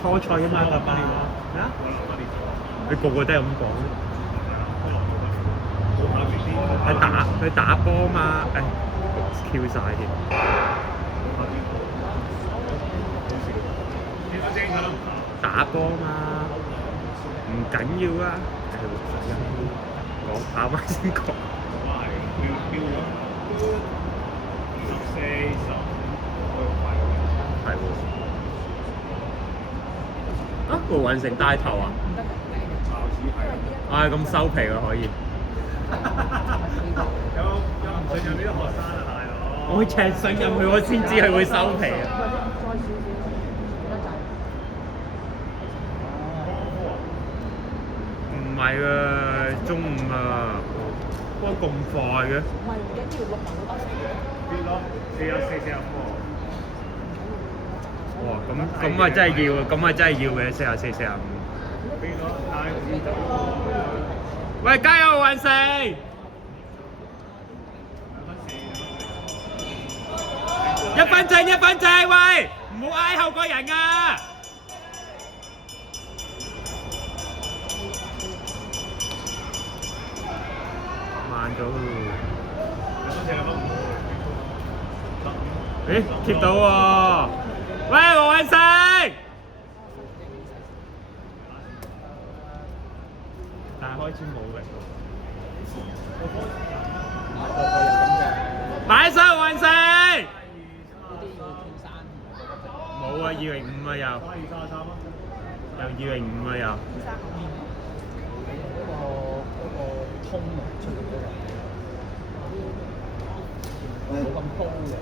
初賽啊嘛，爸爸咩啊？你個個都係咁講。佢打波嘛，誒 Q 晒添。打波嘛，唔緊要啊。講跑埋先講。係喎。啊，胡雲成帶頭啊！咁收皮啊可以。有唔信任呢啲學生啊，大佬！我淨係信任佢，我先知佢會收皮啊。唔係啊，中午啊，幫咁快嘅？唔係唔緊要，6文都得。邊咯？44、45。哇！咁啊真係要，咁啊真係要嘅44、45。邊咯？喂，加油雲城！1分正，1分正，喂，唔好嗌後個人啊！慢咗喎。貼到喎！喂，黃雲城！但係開始冇力。擺上雲城！冇啊，205啊又。又205啊又。嗰個通啊出嚟嗰個，冇咁高嘅。